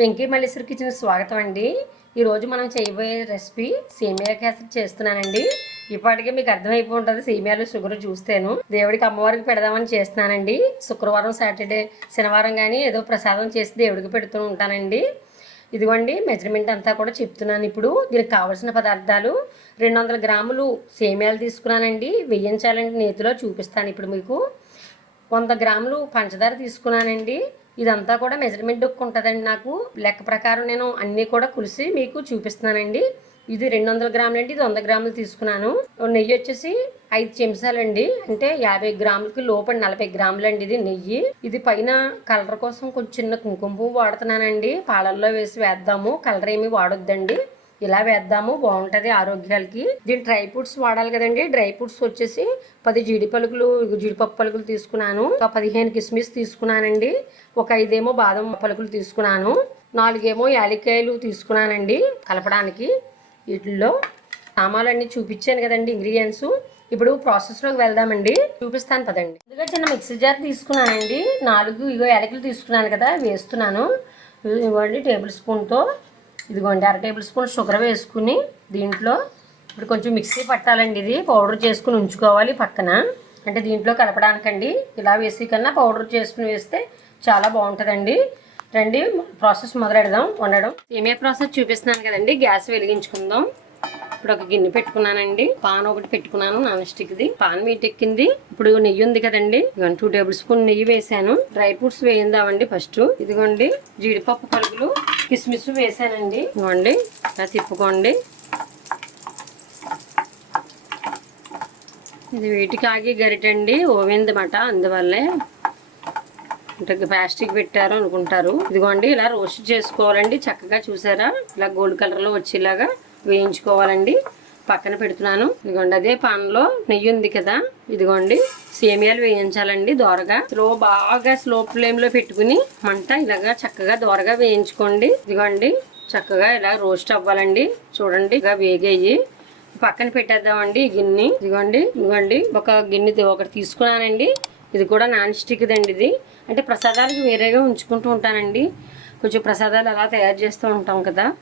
Venky మల్లేశ్వరికి kitchen స్వాగతం అండి. ఈరోజు మనం చేయబోయే రెసిపీ సేమియా కేసరి చేస్తున్నానండి. ఇప్పటికే మీకు అర్థమైపోయి ఉంటుంది సేమియాలు షుగర్ చూస్తేను దేవుడికి అమ్మవారికి పెడదామని చేస్తున్నానండి. శుక్రవారం సాటర్డే శనివారం కానీ ఏదో ప్రసాదం చేసి దేవుడికి పెడుతూ ఉంటానండి. ఇదిగోండి మెజర్మెంట్ అంతా కూడా చెప్తున్నాను ఇప్పుడు. దీనికి కావాల్సిన పదార్థాలు రెండు వందల గ్రాములు సేమియాలు తీసుకున్నానండి. వేయించాలండి నేతిలో చూపిస్తాను ఇప్పుడు మీకు. వంద గ్రాములు పంచదార తీసుకున్నానండి. ఇదంతా కూడా మెజర్మెంట్ బుక్ ఉంటుందండి నాకు. లెక్క ప్రకారం నేను అన్నీ కూడా కులిసి మీకు చూపిస్తున్నానండి. ఇది రెండు వందల గ్రాములండి ఇది వంద గ్రాములు తీసుకున్నాను. నెయ్యి వచ్చేసి ఐదు చెంచాలండి. అంటే యాభై గ్రాములకి లోపల నలభై గ్రాములండి ఇది నెయ్యి. ఇది పైన కలర్ కోసం కొంచెం చిన్న కుంకుమ పువ్వు వాడుతున్నానండి. పాలల్లో వేసి వేద్దాము. కలర్ ఏమి వాడొద్దండి. ఇలా వేద్దాము బాగుంటుంది ఆరోగ్యాలకి. దీని డ్రై ఫ్రూట్స్ వాడాలి కదండి. డ్రై ఫ్రూట్స్ వచ్చేసి పది జీడి పలుకులు జీడిపప్పు పలుకులు తీసుకున్నాను. ఒక పదిహేను కిస్మిస్ తీసుకున్నానండి. ఒక ఐదేమో బాదం పలుకులు తీసుకున్నాను. నాలుగేమో యాలక్కాయలు తీసుకున్నానండి కలపడానికి. వీటిల్లో సామాన్లన్నీ చూపించాను కదండి ఇంగ్రీడియంట్స్. ఇప్పుడు ప్రాసెస్లోకి వెళ్దామండి. చూపిస్తాను పదండి. ముందుగా చిన్న మిక్సీ జార్ తీసుకున్నానండి. నాలుగు ఇగో యాలకులు తీసుకున్నాను కదా వేస్తున్నాను. ఇవ్వండి టేబుల్ స్పూన్తో. ఇదిగోండి అర టేబుల్ స్పూన్ షుగర్ వేసుకుని దీంట్లో ఇప్పుడు కొంచెం మిక్సీ పట్టాలండి ఇది. పౌడర్ చేసుకుని ఉంచుకోవాలి పక్కన. అంటే దీంట్లో కలపడానికండి. ఇలా వేసి కన్నా పౌడర్ చేసుకుని వేస్తే చాలా బాగుంటుందండి. రండి ప్రాసెస్ మొదలెడదాం వండడం. ఏమే ప్రాసెస్ చూపిస్తున్నాను కదండి గ్యాస్ వెలిగించుకుందాం. ఇప్పుడు ఒక గిన్నె పెట్టుకున్నానండి. పాన్ ఒకటి పెట్టుకున్నాను నాన్ స్టిక్ది పాన్ మీటెక్కింది. ఇప్పుడు నెయ్యి ఉంది కదండి. ఇదిగోండి టూ టేబుల్ స్పూన్ నెయ్యి వేసాను డ్రై ఫ్రూట్స్ వేయిందామండి ఫస్ట్ ఇదిగోండి జీడిపప్పు పలుకులు కిస్మిస్ వేసానండి ఇదిగోండి ఇలా తిప్పుకోండి. ఇది వీటికి ఆగి గరిటండి ఓవిందన్నమాట అందువల్లే. అంటే ప్లాస్టిక్ పెట్టారు అనుకుంటారు. ఇదిగోండి ఇలా రోస్ట్ చేసుకోవాలండి. చక్కగా చూసారా? ఇలా గోల్డ్ కలర్లో వచ్చేలాగా. వేయించుకోవాలండి. పక్కన పెడుతున్నాను. ఇదిగోండి అదే పాన్లో నెయ్యి ఉంది కదా. ఇదిగోండి సేమియాలు వేయించాలండి దోరగా. స్లో బాగా స్లో ఫ్లేమ్లో పెట్టుకుని మంట ఇలాగా చక్కగా దోరగా వేయించుకోండి. ఇదిగోండి చక్కగా ఇలా రోస్ట్ అవ్వాలండి. చూడండి ఇలా వేగాయి పక్కన పెట్టేద్దామండి ఈ గిన్నె. ఇదిగోండి ఇదిగోండి ఒక గిన్నె ఒకటి తీసుకున్నానండి. ఇది కూడా నాన్ స్టిక్దండి ఇది. అంటే ప్రసాదాలకు వేరేగా ఉంచుకుంటూ ఉంటానండి. కొంచెం ప్రసాదాలు అలా తయారు చేస్తూ ఉంటాం కదా.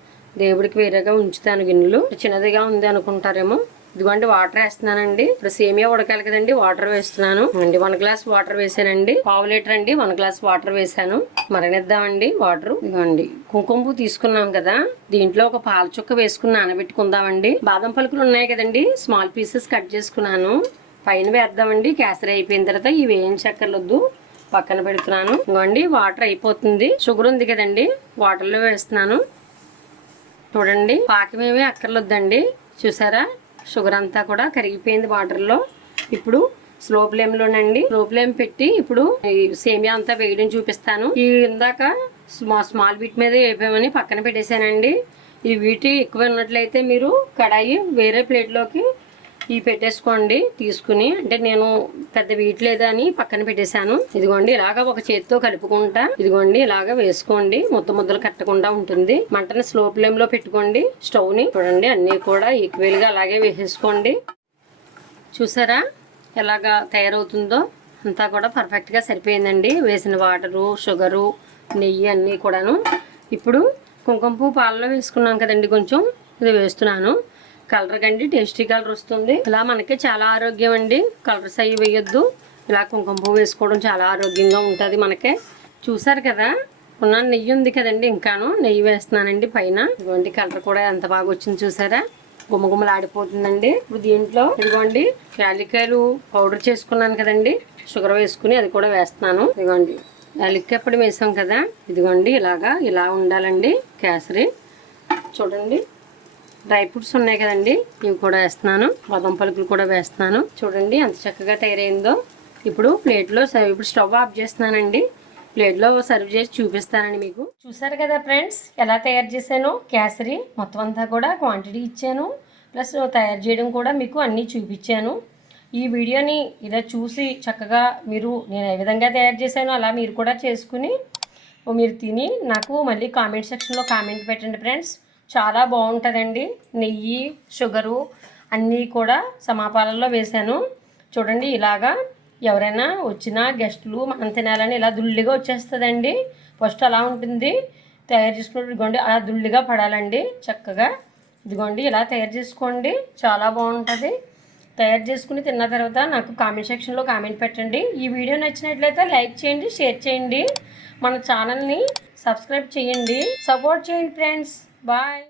దేవుడికి వేరేగా ఉంచుతాను గిన్నెలు. చిన్నదిగా ఉంది అనుకుంటారేమో. ఇదిగోండి వాటర్ వేస్తున్నానండి. ఇప్పుడు సేమియా ఉడకాలి కదండి వాటర్ వేస్తున్నాను. అండి వన్ గ్లాస్ వాటర్ వేసానండి. పావు లీటర్ అండి వన్ గ్లాస్ వాటర్ వేసాను. మరణిద్దామండి వాటర్. ఇదిగోండి కుంకుమ పువ్వు తీసుకున్నాం కదా. దీంట్లో ఒక పాల చుక్క వేసుకుని నానబెట్టుకుందామండి. బాదం పలుకులు ఉన్నాయి కదండి స్మాల్ పీసెస్ కట్ చేసుకున్నాను. పైన వేద్దామండి కేసరి అయిపోయిన తర్వాత ఇవి ఏం చక్కర్లొద్దు పక్కన పెడుతున్నాను. ఇదిగోండి వాటర్ అయిపోతుంది. షుగర్ ఉంది కదండి వాటర్లో వేస్తున్నాను. చూడండి పాకమేమీ అక్కర్లొద్దండి. చూసారా? షుగర్ అంతా కూడా కరిగిపోయింది వాటర్లో. ఇప్పుడు స్లో ఫ్లేమ్లోనండి. స్లో ఫ్లేమ్ పెట్టి ఇప్పుడు సేమియా అంతా వేయడం చూపిస్తాను. ఈ ఇందాక స్మాల్ వీట్ మీద వేపామని పక్కన పెట్టేశానండి. ఈ వీటి ఎక్కువ ఉన్నట్లయితే మీరు కడాయి వేరే ప్లేట్లోకి ఇవి పెట్టేసుకోండి తీసుకుని అంటే నేను పెద్ద వీట్ అని పక్కన పెట్టేశాను. ఇదిగోండి ఇలాగ ఒక చేతితో కలుపుకుంటా ఇదిగోండి ఇలాగ వేసుకోండి. ముద్ద ముద్దలు కట్టకుండా ఉంటుంది. మంటని స్లో ఫ్లేమ్లో పెట్టుకోండి స్టవ్ని చూడండి అన్ని కూడా ఈక్వల్గా అలాగే వేసేసుకోండి. చూసారా ఎలాగా తయారవుతుందో? అంతా కూడా పర్ఫెక్ట్గా సరిపోయిందండి. వేసిన వాటరు షుగరు నెయ్యి అన్నీ కూడాను. ఇప్పుడు కుంకుమ పువ్వు పాలలో వేసుకున్నాం కదండి కొంచెం. ఇది వేస్తున్నాను. కలర్ కండి టేస్టీ కలర్ వస్తుంది. ఇలా మనకి చాలా ఆరోగ్యం అండి. కలర్స్ అవి వేయొద్దు. ఇలా కుంకుమ పువ్వు వేసుకోవడం చాలా ఆరోగ్యంగా ఉంటుంది మనకే. చూసారు కదా? ఉన్న నెయ్యి ఉంది కదండి ఇంకాను. నెయ్యి వేస్తున్నానండి పైన. ఇదిగోండి కలర్ కూడా ఎంత బాగా వచ్చింది చూసారా? గుమ్మగుమ్మలు ఆడిపోతుందండి ఇప్పుడు దీంట్లో ఇదిగోండి యాలక్కాయలు పౌడర్ చేసుకున్నాను కదండి. షుగర్ వేసుకుని అది కూడా వేస్తున్నాను. ఇదిగోండి యాలిక్కాయ పొడి వేసాం కదా. ఇదిగోండి ఇలాగా ఇలా ఉండాలండి. కేసరి. చూడండి. డ్రై ఫ్రూట్స్ ఉన్నాయి కదండి. ఇవి కూడా వేస్తున్నాను. బాదం పలుకులు కూడా వేస్తున్నాను. చూడండి ఎంత చక్కగా తయారైందో. ఇప్పుడు ప్లేట్లో సర్వ్ ఇప్పుడు స్టవ్ ఆఫ్ చేస్తున్నానండి. ప్లేట్లో సర్వ్ చేసి చూపిస్తానండి మీకు. చూసారు కదా ఫ్రెండ్స్ ఎలా తయారు చేశాను? కేసరి మొత్తం అంతా కూడా క్వాంటిటీ ఇచ్చాను. ప్లస్ తయారు చేయడం కూడా మీకు అన్నీ చూపించాను. ఈ వీడియోని ఇలా చూసి చక్కగా మీరు నేను ఏ విధంగా తయారు చేశానో అలా మీరు కూడా చేసుకుని మీరు తిని నాకు మళ్ళీ కామెంట్ సెక్షన్లో కామెంట్ పెట్టండి ఫ్రెండ్స్. చాలా బాగుంటుందండి. నెయ్యి షుగరు అన్నీ కూడా సమాపాలలో వేశాను. చూడండి ఇలాగా ఎవరైనా వచ్చినా గెస్టులు మనం తినాలని ఇలా దుల్లిగా వచ్చేస్తుందండి. ఫస్ట్ అలా ఉంటుంది. తయారు చేసుకున్నప్పుడు ఇదిగోండి అలా దుల్లిగా పడాలండి చక్కగా. ఇదిగోండి ఇలా తయారు చేసుకోండి. చాలా బాగుంటుంది. తయారు చేసుకుని తిన్న తర్వాత నాకు కామెంట్ సెక్షన్లో కామెంట్ పెట్టండి. ఈ వీడియో నచ్చినట్లయితే లైక్ చేయండి షేర్ చేయండి. మన ఛానల్ని సబ్స్క్రైబ్ చేయండి. సపోర్ట్ చేయండి ఫ్రెండ్స్. Bye.